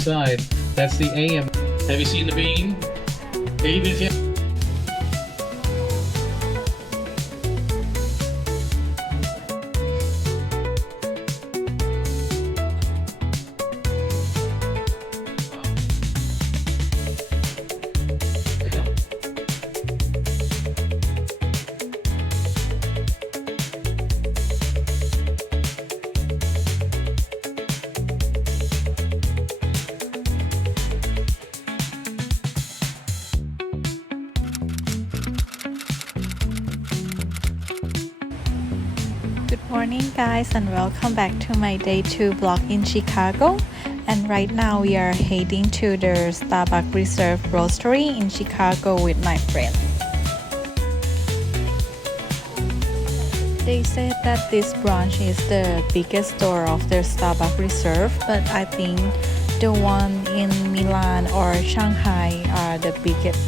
Side. That's the AM. Have you seen the bean? Even if you Good morning guys and welcome back to my day 2 vlog in Chicago, and right now we are heading to the Starbucks Reserve Roastery in Chicago with my friend. They said that this branch is the biggest store of the Starbucks Reserve, but I think the one in Milan or Shanghai are the biggest.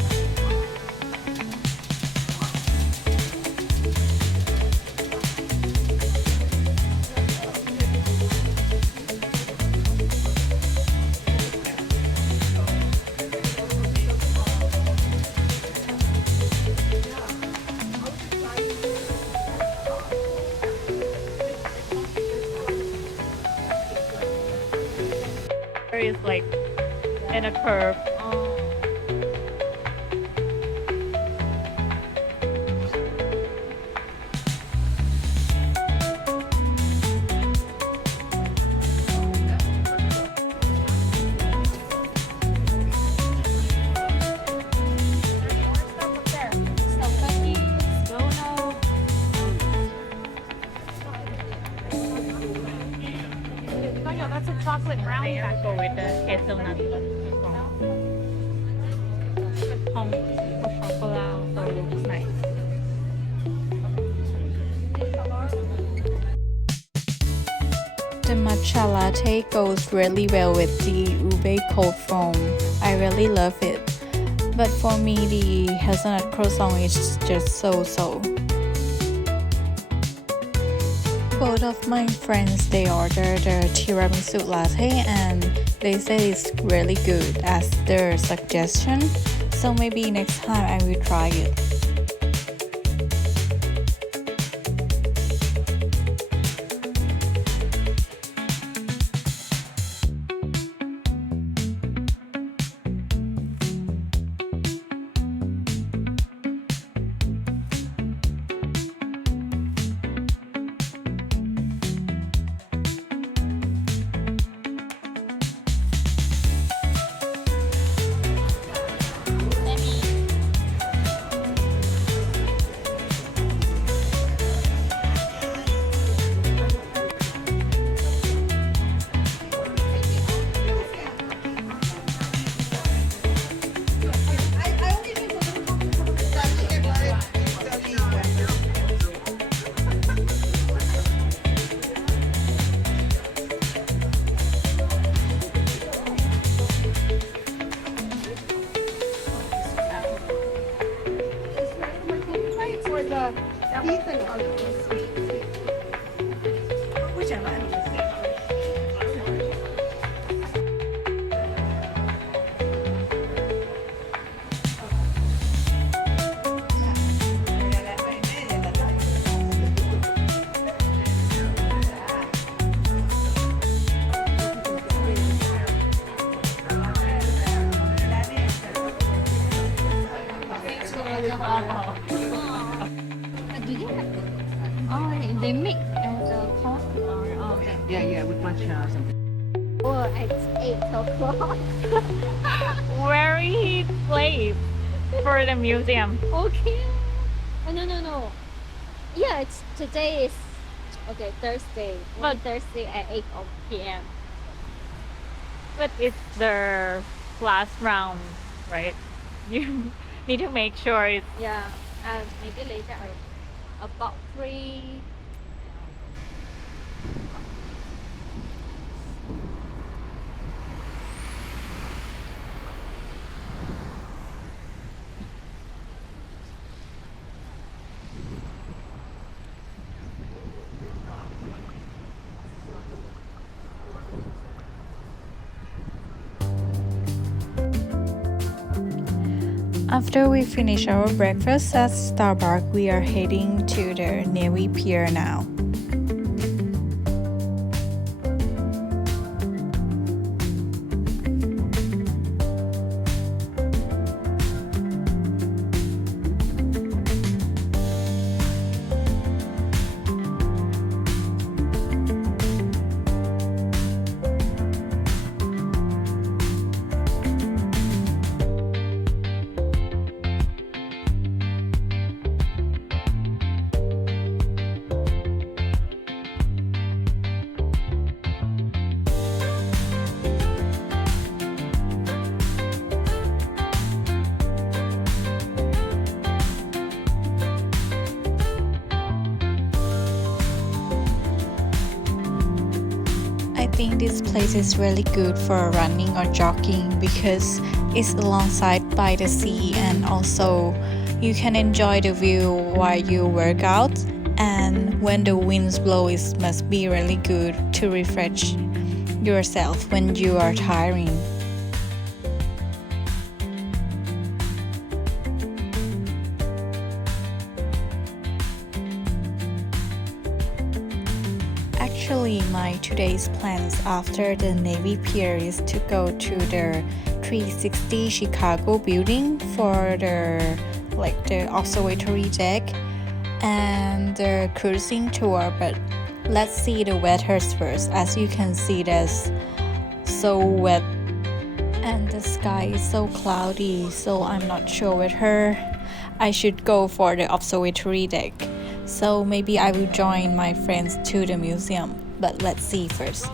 Is like in a curve. That's a chocolate brownie. I go with the hazelnut. Chocolate, so it looks nice. The matcha latte goes really well with the ube cold foam. I really love it. But for me, the hazelnut croissant is just so. Both of my friends, they ordered the tiramisu latte and they say it's really good as their suggestion, so maybe next time I will try it. They make the coffee or okay. Yeah, with matcha or something. Oh, it's 8 o'clock. Very late for the museum. Okay. Oh, no. Yeah, it's today is okay, Thursday. But Thursday at 8 p.m. But it's the last round, right? You need to make sure it's Yeah. Maybe later about 3. After we finish our breakfast at Starbucks, we are heading to the Navy Pier now. I think this place is really good for running or jogging because it's alongside by the sea, and also you can enjoy the view while you work out, and when the winds blow it must be really good to refresh yourself when you are tiring. Actually, my today's plans after the Navy Pier is to go to the 360 Chicago building for the observatory deck and the cruising tour, but let's see the weather first. As you can see, there's so wet and the sky is so cloudy, so I'm not sure whether I should go for the observatory deck. So maybe I will join my friends to the museum, but let's see first.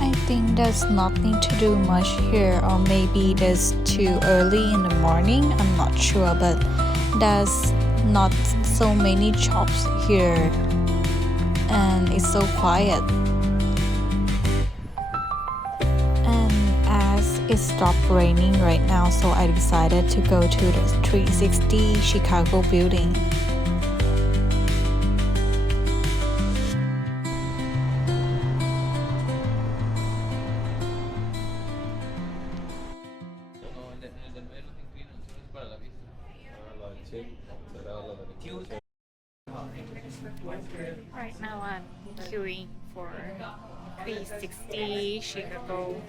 I think there's nothing to do much here, or maybe there's too early in the morning, I'm not sure, but there's not so many shops here and it's so quiet. And as it stopped raining right now, so I decided to go to the 360 Chicago building. Right now I'm queuing for 360 Chicago.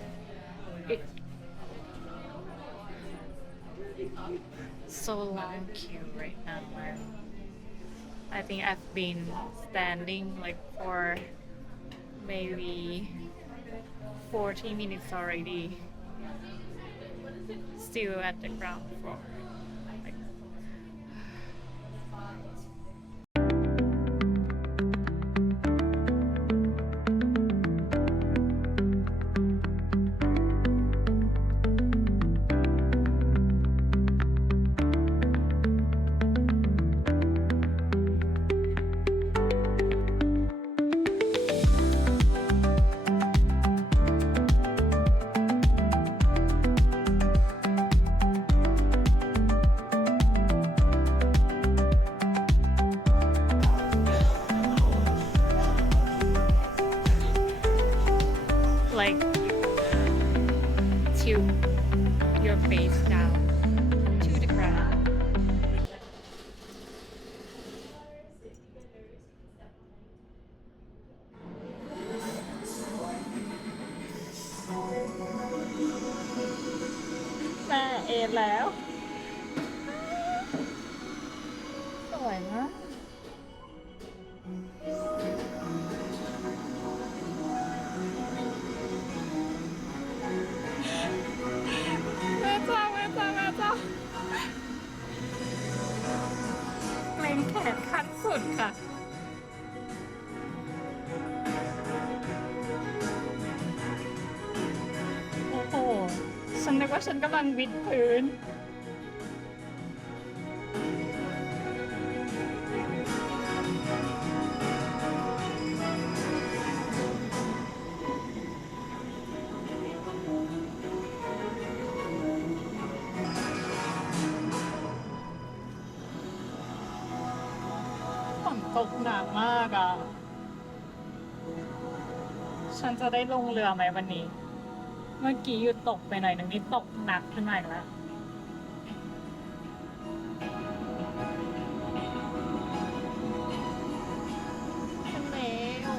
So long queue right now. I think I've been standing for maybe 40 minutes already. Still at the ground floor. Tilt your face down to the ground. นแล้ว สวยมากแม่จ้าแม่จ้าแม่จ้าเกรงแขนขั้นสุดค่ะ โอ้โห ฉันนึกว่าฉันกำลังวิดพื้น ฝนตกหนักมากอ่ะ ฉันจะได้ลงเรือไหมวันนี้ เมื่อกี้หยุดตกไปหน่อยหนึ่งนี่ตกหนักขึ้นมาอีกแล้ว ฉันแล้ว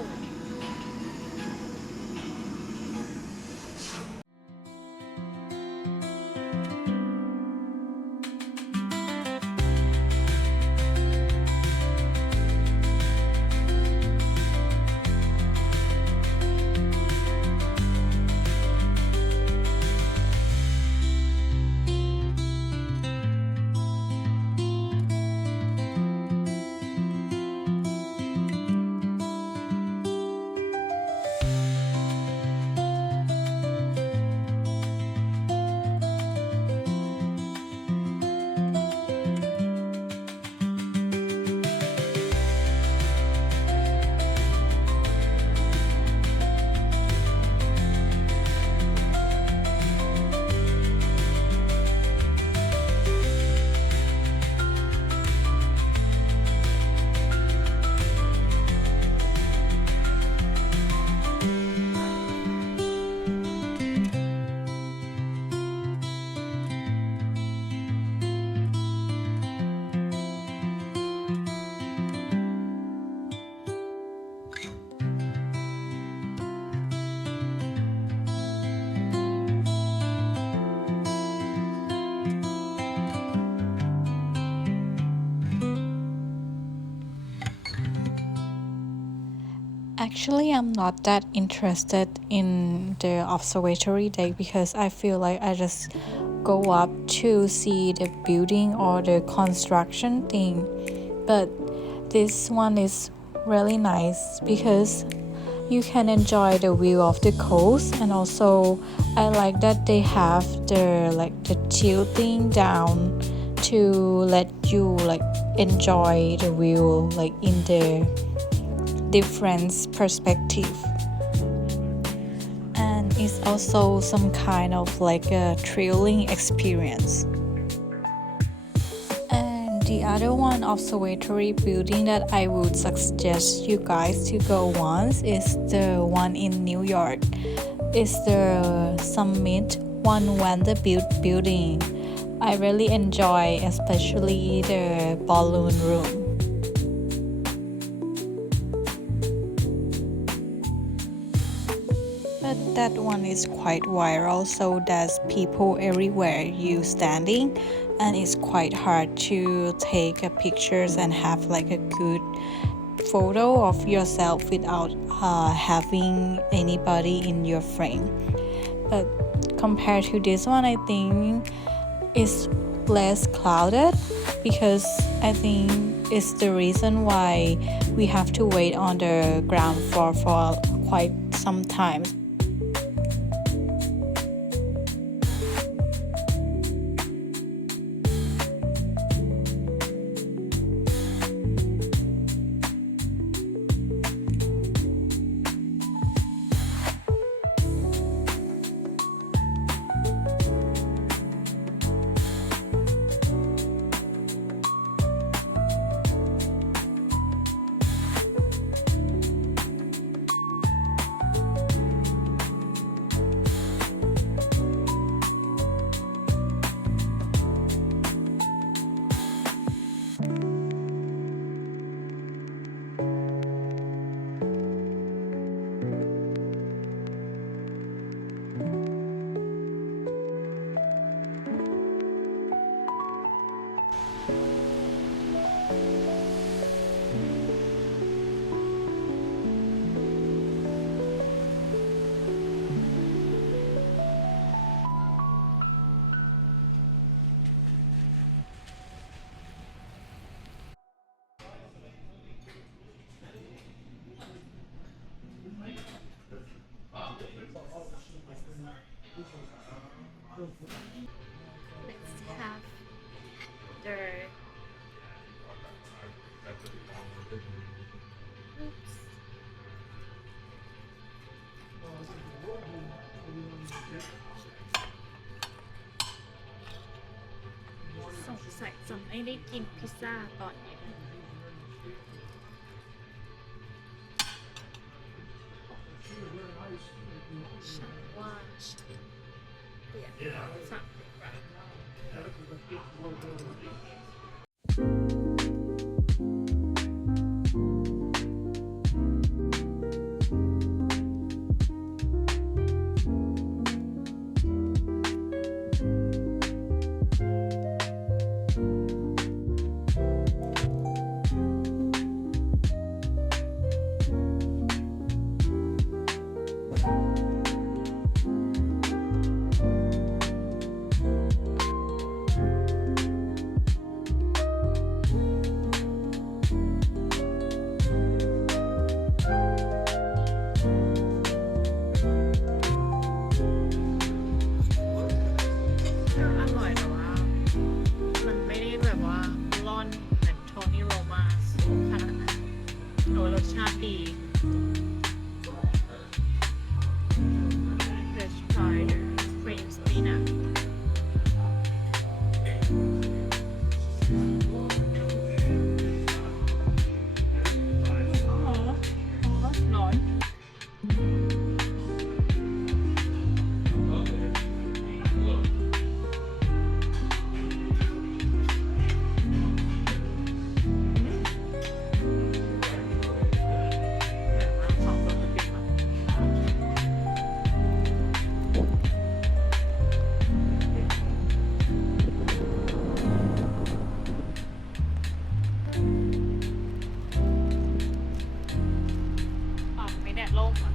Actually, I'm not that interested in the observatory deck because I feel like I just go up to see the building or the construction thing. But this one is really nice because you can enjoy the view of the coast, and also I like that they have the tilting down to let you enjoy the view in the different perspective, and it's also some kind of a thrilling experience. And the other one observatory building that I would suggest you guys to go once is the one in New York. It's the Summit 1 building. I really enjoy especially the ballroom room. But that one is quite viral, so there's people everywhere you standing, and it's quite hard to take pictures and have a good photo of yourself without having anybody in your frame. But compared to this one, I think it's less crowded because I think it's the reason why we have to wait on the ground floor for quite some time. Let's have the oops. สงสัยจะไม่ได้กินพิซซ่าตอนเย็นฉันว่าฉันเปลี่ยนสั่งดีกว่า ก็อร่อยแต่ว่ามันไม่ได้แบบว่าร่อนเหมือนโทนี่โรมาสขนาดนั้นแต่ว่ารสชาติดี Let's try the cream spinach ร้อน สองตัวติดมาปากไม่แดดล่มอ่ะ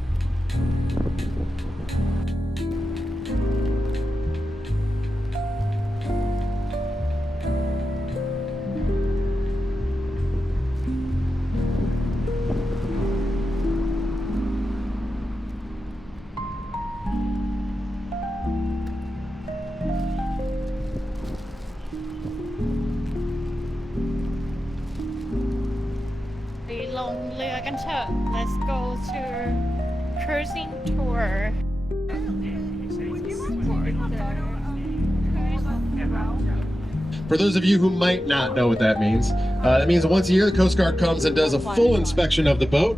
ไปลงเรือกันเถอะ Let's go to cruising tour For those of you who might not know what that means that once a year the Coast Guard comes and does a full inspection of the boat.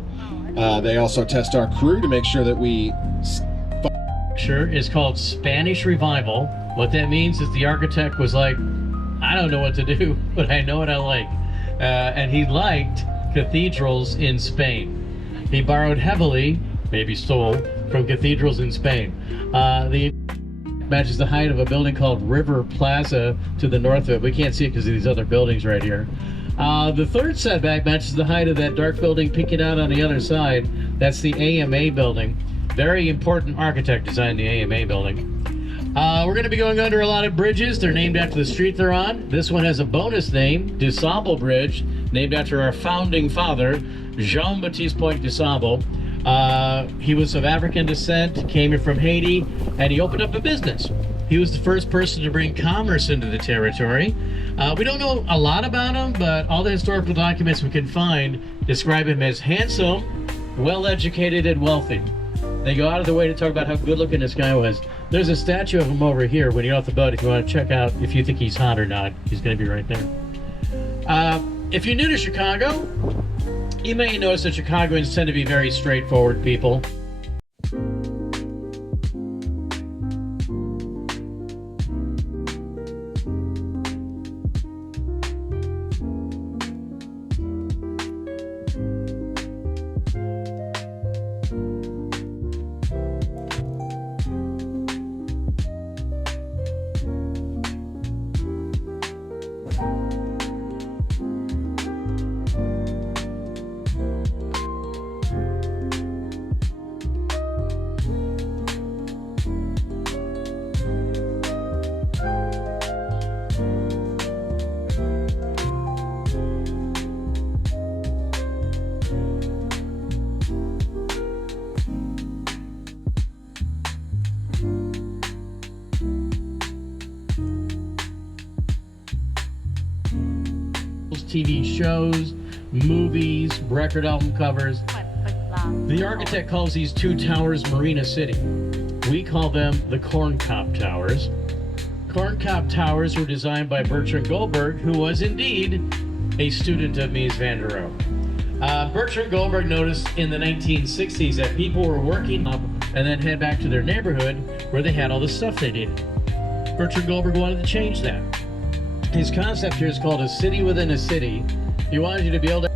They also test our crew to make sure that we Picture is called Spanish Revival. What that means is the architect was like, I don't know what to do, but I know what I like. And he liked cathedrals in Spain. He borrowed heavily, maybe stole, from cathedrals in Spain. The matches the height of a building called River Plaza to the north of it. We can't see it because of these other buildings right here. The third setback matches the height of that dark building peeking out on the other side. That's the AMA building. Very important architect designed the AMA building. We're going to be going under a lot of bridges. They're named after the street they're on. This one has a bonus name, DuSable Bridge, named after our founding father, Jean-Baptiste Point DuSable. He was of African descent, came here from Haiti, and he opened up a business. He was the first person to bring commerce into the territory. We don't know a lot about him, but all the historical documents we can find describe him as handsome, well-educated, and wealthy. They go out of the way to talk about how good-looking this guy was. There's a statue of him over here when you're off the boat if you want to check out if you think he's hot or not. He's going to be right there. If you're new to Chicago, you may notice that Chicagoans tend to be very straightforward people. TV shows, movies, record album covers. เหมือนตึกราม The architect calls these two towers Marina City. We call them the Corncob Towers. Corncob Towers were designed by Bertrand Goldberg, who was indeed a student of Mies van der Rohe. Bertrand Goldberg noticed in the 1960s that people were working up and then head back to their neighborhood where they had all the stuff they needed. Bertrand Goldberg wanted to change that. His concept here is called a city within a city. He wanted you to be able to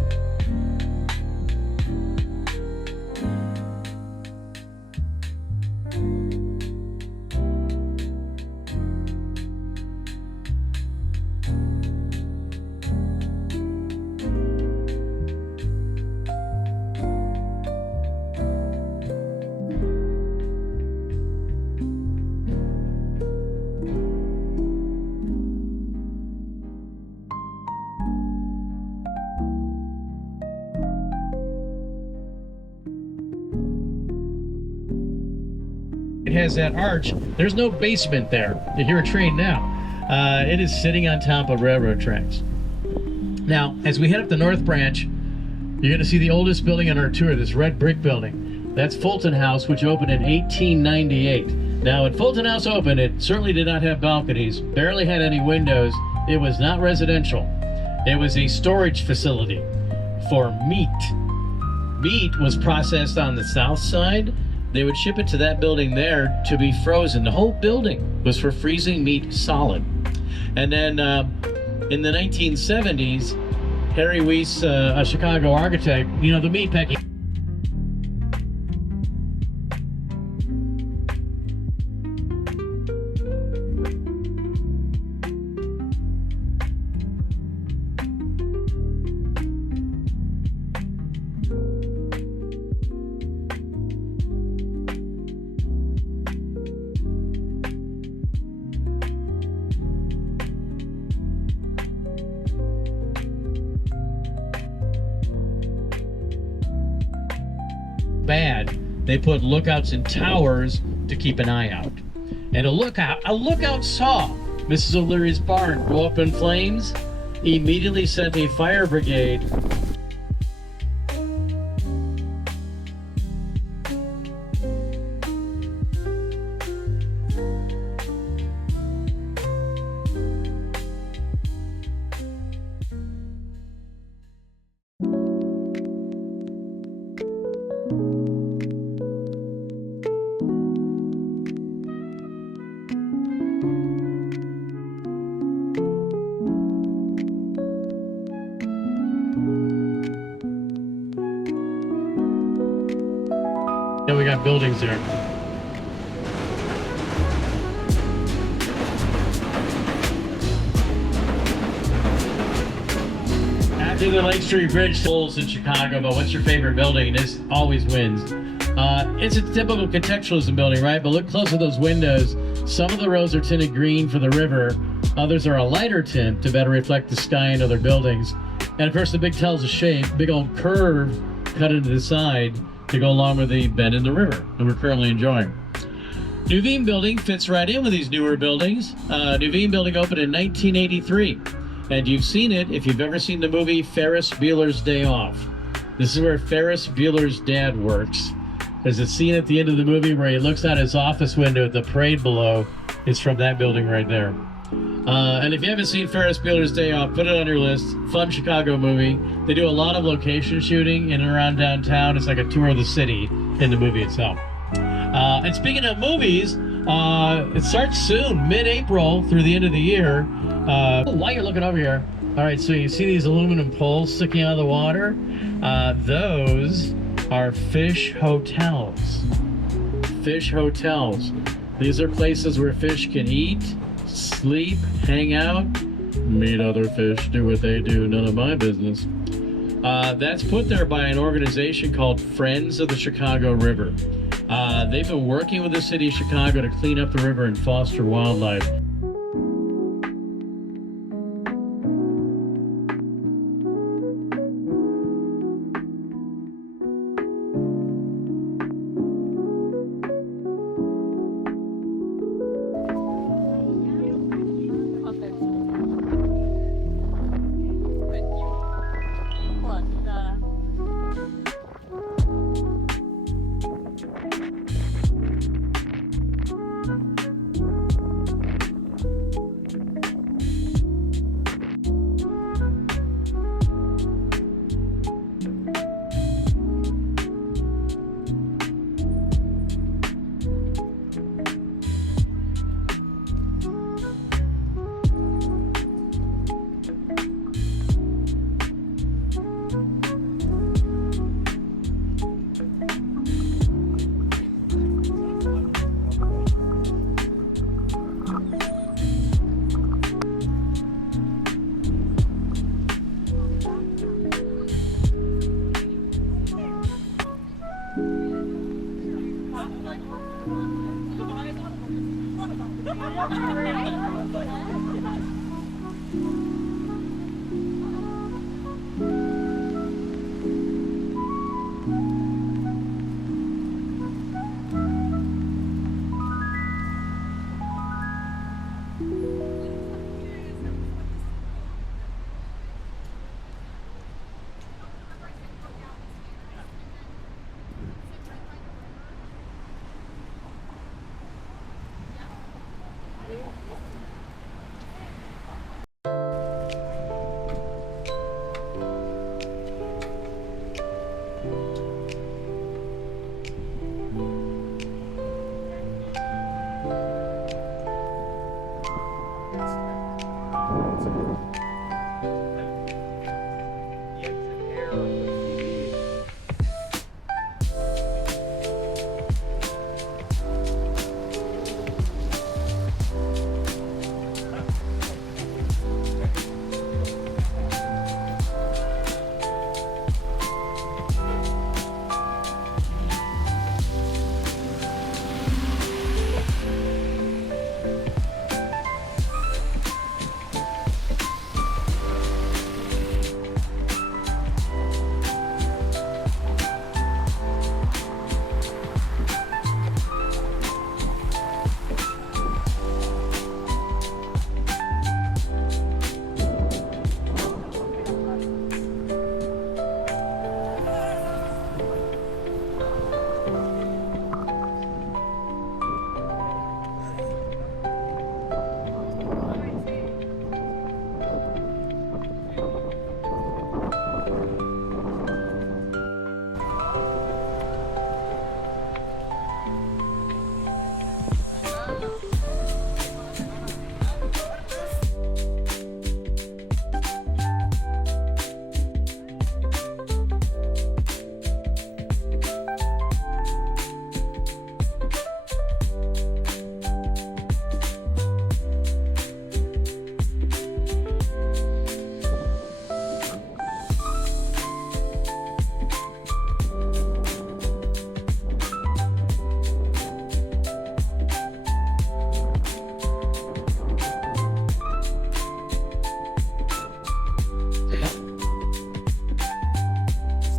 It has that arch. There's no basement there. You hear a train now. It is sitting on top of railroad tracks. Now, as we head up the North Branch, you're going to see the oldest building on our tour, this red brick building. That's Fulton House, which opened in 1898. Now, when Fulton House opened, it certainly did not have balconies, barely had any windows. It was not residential. It was a storage facility for meat. Meat was processed on the south side. They would ship it to that building there to be frozen. The whole building was for freezing meat solid. And then in the 1970s, Harry Weiss, a Chicago architect, you know, the meat packing. Bad, they put lookouts in towers to keep an eye out. And a lookout saw Mrs. O'Leary's barn go up in flames, immediately sent a fire brigade. Yeah, we got buildings there. After the Lake Street Bridge tolls in Chicago, but what's your favorite building? This always wins. It's a typical contextualism building, right? But look close at those windows. Some of the rows are tinted green for the river. Others are a lighter tint to better reflect the sky and other buildings. And of course, the big tells a shape, big old curve cut into the side to go along with the bend in the river that we're currently enjoying. Nuveen Building fits right in with these newer buildings. Nuveen Building opened in 1983. And you've seen it if you've ever seen the movie Ferris Bueller's Day Off. This is where Ferris Bueller's dad works. There's a scene at the end of the movie where he looks out his office window at the parade below. It's from that building right there. And if you haven't seen Ferris Bueller's Day Off, put it on your list. Fun Chicago movie. They do a lot of location shooting in and around downtown. It's like a tour of the city in the movie itself. And speaking of movies, it starts soon, mid-April through the end of the year. While you're looking over here, all right, so you see these aluminum poles sticking out of the water? Those are fish hotels. Fish hotels. These are places where fish can eat, sleep, hang out, meet other fish, do what they do, none of my business. That's put there by an organization called Friends of the Chicago River. They've been working with the city of Chicago to clean up the river and foster wildlife.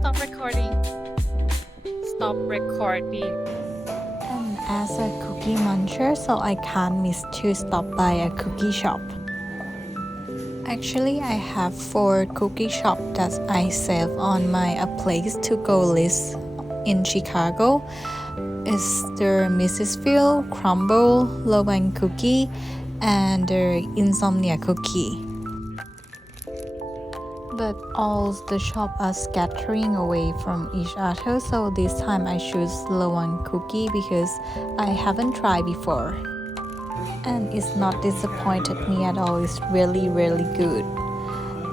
Stop recording. Stop recording. And as a cookie muncher, so I can't miss to stop by a cookie shop. Actually, I have 4 cookie shops that I save on my a place to go list in Chicago. It's the Mrs. Crumble, Low-Bang Cookie, and the Insomnia Cookie. But all the shops are scattering away from each other, so this time I choose Low-Bang Cookie because I haven't tried before. And it's not disappointed me at all, it's really good.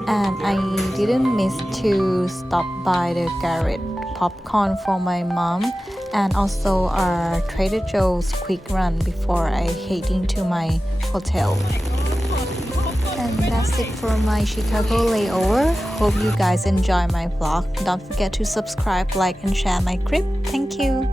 And I didn't miss to stop by the Garrett popcorn for my mom and also our Trader Joe's quick run before I head into my hotel. And that's it for my Chicago layover. Hope you guys enjoy my vlog. Don't forget to subscribe, like and share my clip. Thank you.